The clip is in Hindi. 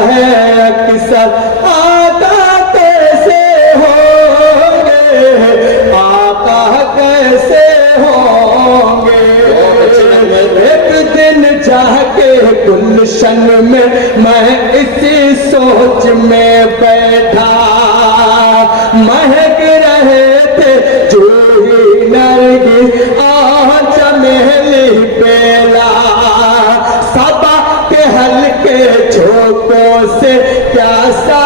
है अक्सर आका कैसे होंगे, आका कैसे होंगे। एक दिन जाके गुलशन में मैं इसी सोच में बैठा, महक रहे थे जूही नरगिस और चमेली बेला, सबा के हल्के झोंकों से प्यासा